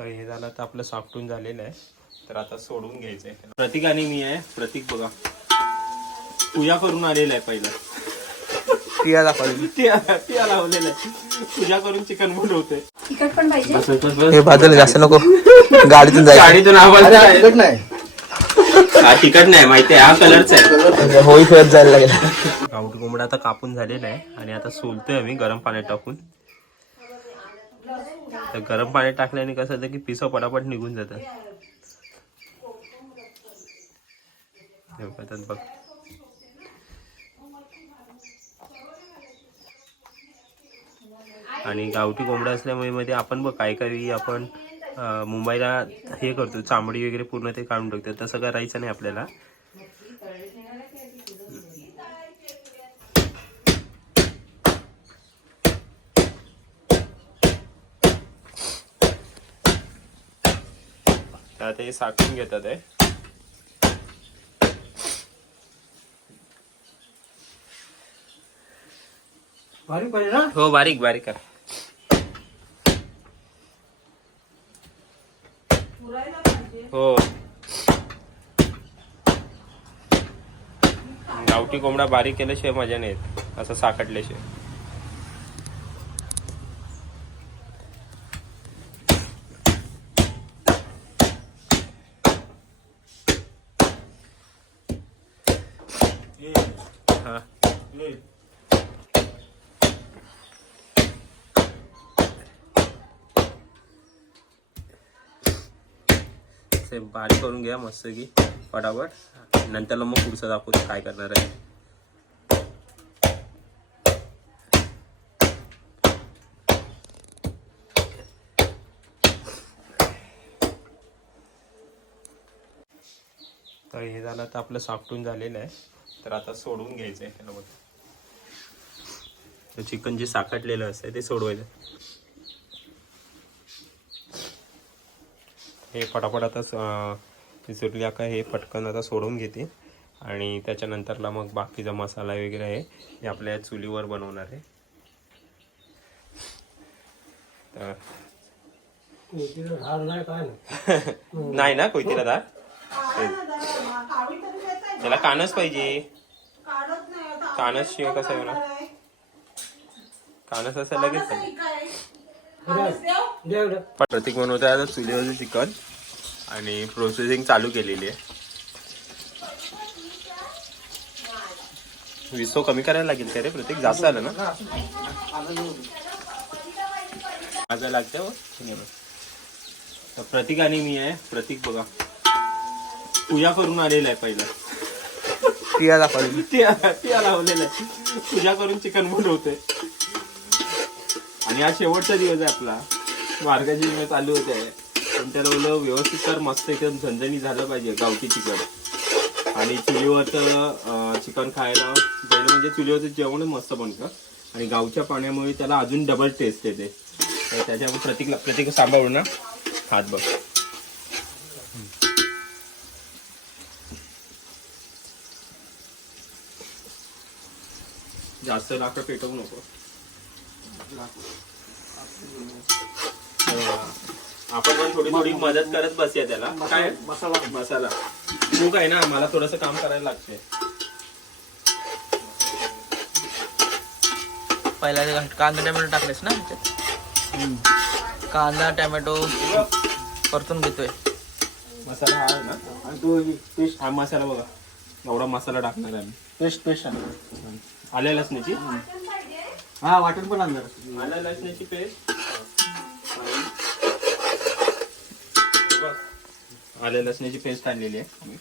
तर हे झालं तर आपलं साफ्टून झालेलं आहे. तर आता सोडून घ्यायचं आहे. प्रतीक आणि मी आहे. प्रतीक बघा. पूजा करून आलेला आहे पहिला. टिया दाखवली. टिया टिया लावलेला आहे. पूजा करून चिकन बनवतोय. तिखट पण पाहिजे. हे बाजूला जास्त नको. गाडीतून जायचं. गाडीतून आवाज. तिखट नाही. हा तिखट नाही माहिती आहे. हा कलरचा आहे. होळी खेळत जायला लागेल. गावठी कोंबडा आता कापून झालेला आहे. आणि आता सोलतोय आम्ही गरम पाण्यात टाकून. तर गरम पाण्यात टाकल्याने कसं होतं की पिसं पटापट निघून जातं हे बघ आणि गावठी कोंबडा असल्यामुळे मध्ये आपण बघ काही काही आपण मुंबईला हे करतो चांबडी वगैरे पूर्ण ते काढून टाकतो. तसं करायचं नाही आपल्याला. तर आता हे साखरून घेतात आहे बारीक पाहिजे ना? हो बारीक बारीक कर. हो. गावठी कोंबडा बारीक केल्याशिवाय मजा नाही येत. असं साकटल्याशिवाय हा ते बारीक करून घ्या मस्त की फटाफट. नंतरला मग पुढचं दाखवतो काय करणार आहे. तर हे झालं तर आपलं सापटून झालेलं आहे. तर आता सोडून घ्यायचं आहे त्याला बघा. चिकन जे साखटलेलं असतं ते सोडवायचं. हे पटापट आता सुटली का हे पटकन आता सोडून घेते आणि त्याच्यानंतरला मग बाकीचा मसाला वगैरे आहे हे आपल्या चुलीवर बनवणार आहे. तर हार नाही काय नाही. नाही ना कोयतीला दार त्याला कानच पाहिजे. कानच शिवाय कसं होणार? कानच असं लगेच. प्रतीक बनवत आहे आता चुलीवरचं चिकन आणि प्रोसेसिंग चालू केलेली आहे. विसो कमी करायला लागेल का रे प्रतीक? जास्त आलं ना? माझं लागते हो. तर प्रतीक आणि मी आहे. प्रतीक बघा. पूजा करून आलेला आहे पहिला. टिया दाखवली. टिया टिया लावलेला आहे. पूजा करून चिकन बनवतोय. आणि हा शेवटचा दिवस आहे आपला. मार्गाची चालू होते पण त्याला बोललं व्यवस्थित तर मस्त एकदम झणझणी झालं पाहिजे गावठी चिकन. आणि चुलीवरचं चिकन खायला पहिलं म्हणजे चुलीवरचं जेवण मस्त बनतं. आणि गावच्या पाण्यामुळे त्याला अजून डबल टेस्ट येते. त्याच्यामुळे प्रतीकला प्रतीक सांभाळू ना. हात बघ. जास्त लाकडं पेटवू नको. आपण पण थोडी थोडी मदत करत बसूया त्याला. काय? मसाला. मसाला तू काय ना मला थोडस काम करायला लागते पहिला ते कांदा टोमॅटो टाकलेस ना ह्याच्यात? कांदा टोमॅटो परतून घेतोय. मसाला हा आहे ना? आणि तू पेस्ट हा मसाला बघा. एवढा मसाला टाकणार आहे आम्ही. पेस्ट पेस्ट आण आल्या लसणाची हा वाटण पण आणणार आल्या लसणाची पेस्ट. आल्या लसणाची पेस्ट आणलेली आहे आम्ही.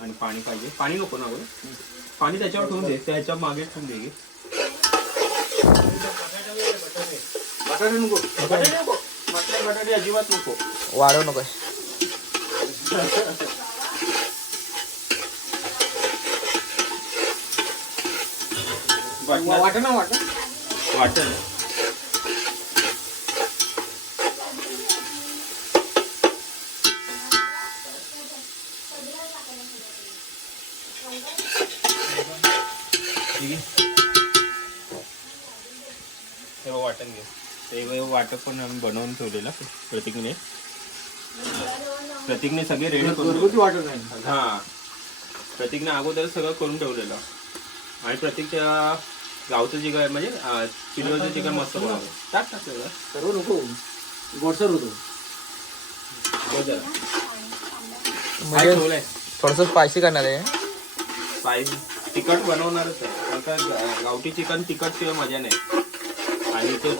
आणि पाणी पाहिजे. पाणी नको ना बरं पाणी त्याच्यावर ठेवून दे. त्याच्यामागे ठेवून दे. की. बटाटे नको. बटाटे नको. बटाटे बटाटे अजिबात नको. वाढव वाटणार? वाटण ना वाटण. वाटण हे वाटण घे. ते वाटप पण आम्ही बनवून ठेवलेलं प्रतीकने. प्रतीकने सगळे रेडी करून वाटत नाही हा. प्रतीकने अगोदर सगळं करून ठेवलेलं. आणि प्रतीकच्या गावचं चिकन म्हणजे चिल्लोचं चिकन मस्त बनवलं टाक टाक सगळं सर्व नको. गोडसर होतो म्हणजे थोडस स्पायसी करणार आहे. स्पाईस तिखट बनवणारच आहे. गा- गावठी चिकन तिखट शिवाय मजा नाही. आणि ते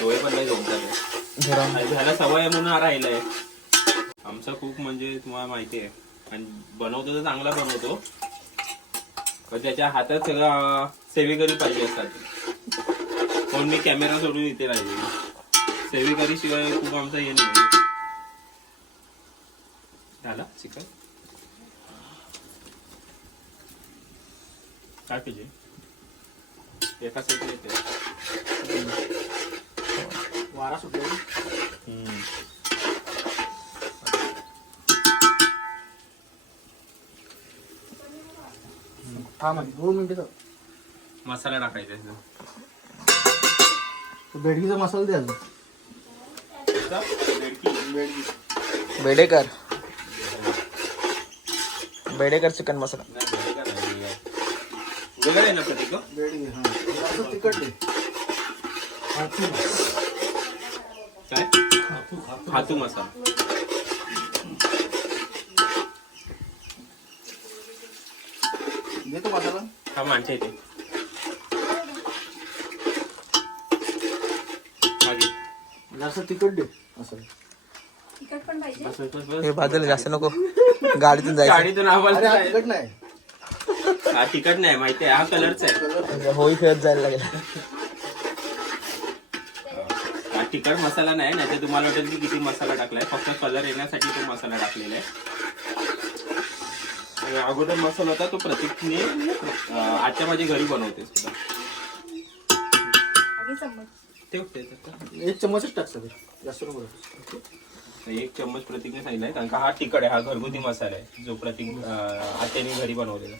डोळे पण नाही जमतात जरा आणि ह्याला सवय आहे म्हणून हा राहिलाय. आमचा कुक म्हणजे तुम्हाला माहिती आहे. आणि बनवतो तर चांगला बनवतो. त्याच्या हातात सगळं सेवेकरी पाहिजे असतात. कोण मी कॅमेरा सोडून इथे राहिले. सेवेकरी शिवाय खूप आमचा हे नाही. झाला? चिकन? काय पाहिजे? एका साईडला येते. वारा सुटला. हम्म. हा म्हणजे दोन मिनिटं मसाला टाकायचा आहे. बेडगीचा मसाला द्यायचा बेडकी. बेडेकर बेडेकर चिकन मसाला हे. वेगळं आहे ना प्रतीक? बेडगी हा जास्त तिखट दे काय हातू मसाला मसाला? हा मागे. जास्त तिखट दे असं. तिखट पण पाहिजे. बस, बस, बस, बस. हे बाजूला जास्त नको. गाडीतून जायचं. गाडीतून अरे हा नाही. तिखट नाही. हा तिखट नाही माहिती आहे. हा कलरचा आहे. म्हणजे होळी खेळत जायला लागेल. हा तिखट मसाला नाही नाही तर तुम्हाला वाटेल की किती मसाला टाकलाय. फक्त कलर येण्यासाठी तो मसाला टाकलेला आहे. अगोदर मसाला होता तो प्रतीकने आजच्या माझ्या घरी बनवते सुद्धा. एक चम्मचच टाक सगळं जास्त नको. एक चम्मच प्रतीकने सांगितलंय कारण का हा तिखट आहे हा घरगुती मसाला आहे जो प्रतीक आत्याने घरी बनवलेला.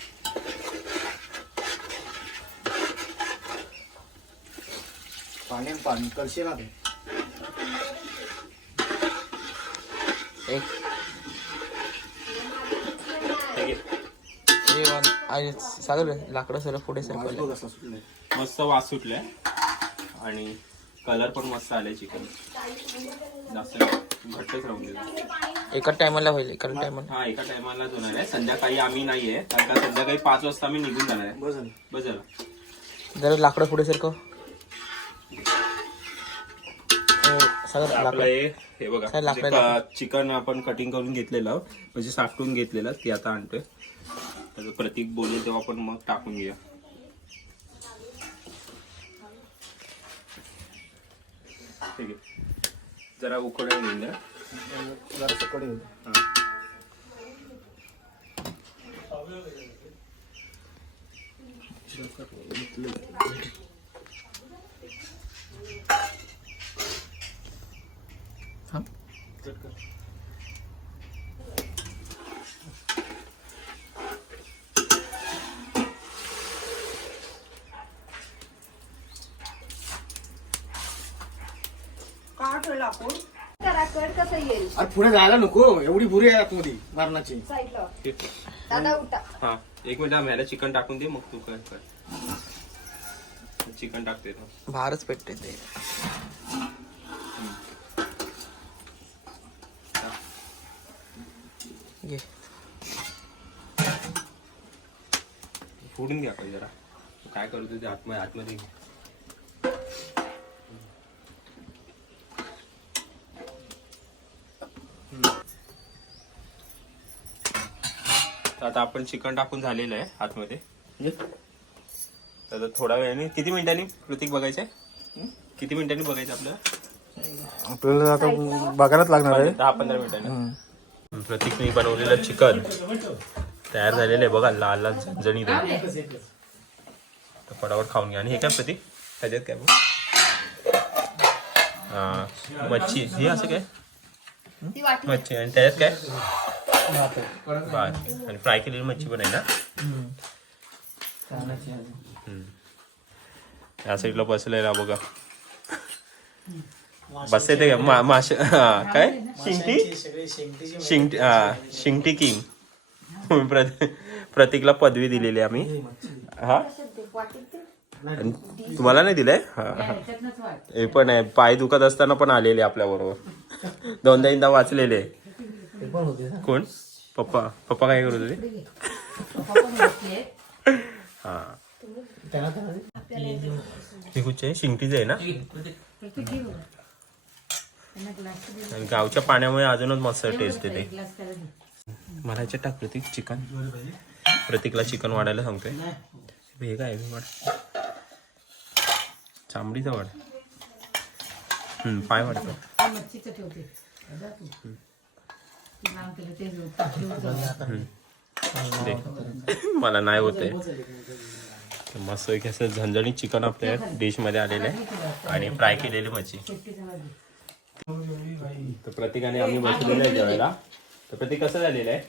पाणी आणि पाणी ते एक वन- आणि सागर लाकडं सर पुढे सरकवलं मस्त वास सुटलाय. आणि कलर पण मस्त आलाय चिकन जास्त घट्टच राहून गेला. एका टायमाला होईल एका टायमाला हा एका टायमालाच होणार आहे. संध्याकाळी आम्ही नाहीये कारण का संध्याकाळी पाच वाजता आम्ही निघून जाणार आहे. बस झालं. बस झालं. जरा लाकडं पुढे सरकव हे सागर आपलं लाकडं हे बघा. चिकन आपण कटिंग करून घेतलेलं म्हणजे साठवून घेतलेलं ते आता आणतोय. त्याचं प्रतीक बोलेल तेव्हा आपण मग टाकून घेऊया ठीक आहे. जरा उकडून घेऊन द्या. जरा कडे होईल. करा कसं येईल? अरे पुढे जायला नको. एवढी बुरी आहे आतमध्ये मारणाची साईडला. ठीक. दादा उठा. हा एक मिनिट ह्याला चिकन टाकून दे मग तू काय कर. चिकन टाकते तो. भारच पेटते ते. घे. फोडून घ्या काही जरा. काय करतो ते आतमध्ये आतमध्ये. घे. आता आपण चिकन टाकून झालेलं आहे आतमध्ये. तर आता थोड्या वेळाने किती मिनिटांनी प्रतीक बघायचं आहे किती मिनिटांनी बघायचं आपल्याला? आपल्याला आता बघायलाच लागणार आहे. दहा पंधरा मिनिटांनी. प्रतीकने बनवलेलं चिकन तयार झालेलं आहे बघा लाल लाल झणझणीत आहे. तर फटाफट खाऊन घ्या. आणि हे काय प्रतीक? त्याच्यात काय बघ? मच्छी. हे असं काय? मच्छी. आणि त्याच्यात काय? आणि फ्राय केलेली मच्छी पण आहे ना? हम्म. या साईडला बसलेला बघा. बसते ते मा- मासे हा, काय? शिंगटी? शिंगटी हा शिंगटी किंग. प्रत- प्रतीकला पदवी दिलेली आहे आम्ही. हा आणि तुम्हाला नाही दिलंय? हा, हा. हे पण आहे. पाय दुखत असताना पण आलेले आपल्या बरोबर दोनदा तीनदा वाचलेले. कोण? पप्पा पप्पा काय करत होते हा. कुठचे? आहे? शिंगटीचे आहे ना आणि गावच्या पाण्यामुळे अजूनच मस्त टेस्ट येते. मला याच्यात टाक प्रतीक चिकन. प्रतीकला चिकन वाढायला सांगतोय. हे काय आहे? वाढ. चांबडीचा वाढ. पाय वाढतो. मला नाही होते मस्त एक असं झणझणीत चिकन आपल्या डिशमध्ये आलेलं आहे. आणि फ्राय केलेली मच्छी. तर प्रत्येकाने आम्ही बसलेलो आहे जेवायला. तर प्रतीक कसं झालेलं आहे?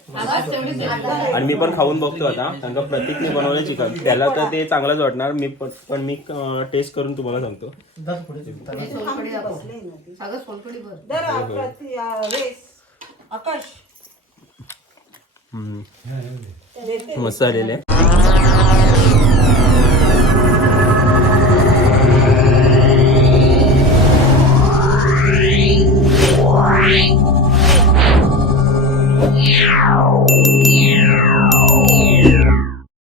आणि मी पण खाऊन बघतो आता. कारण का प्रतीकने बनवलं चिकन. त्याला तर ते चांगलंच वाटणार. मी पण पण मी टेस्ट करून तुम्हाला सांगतो. आकाश. मस्त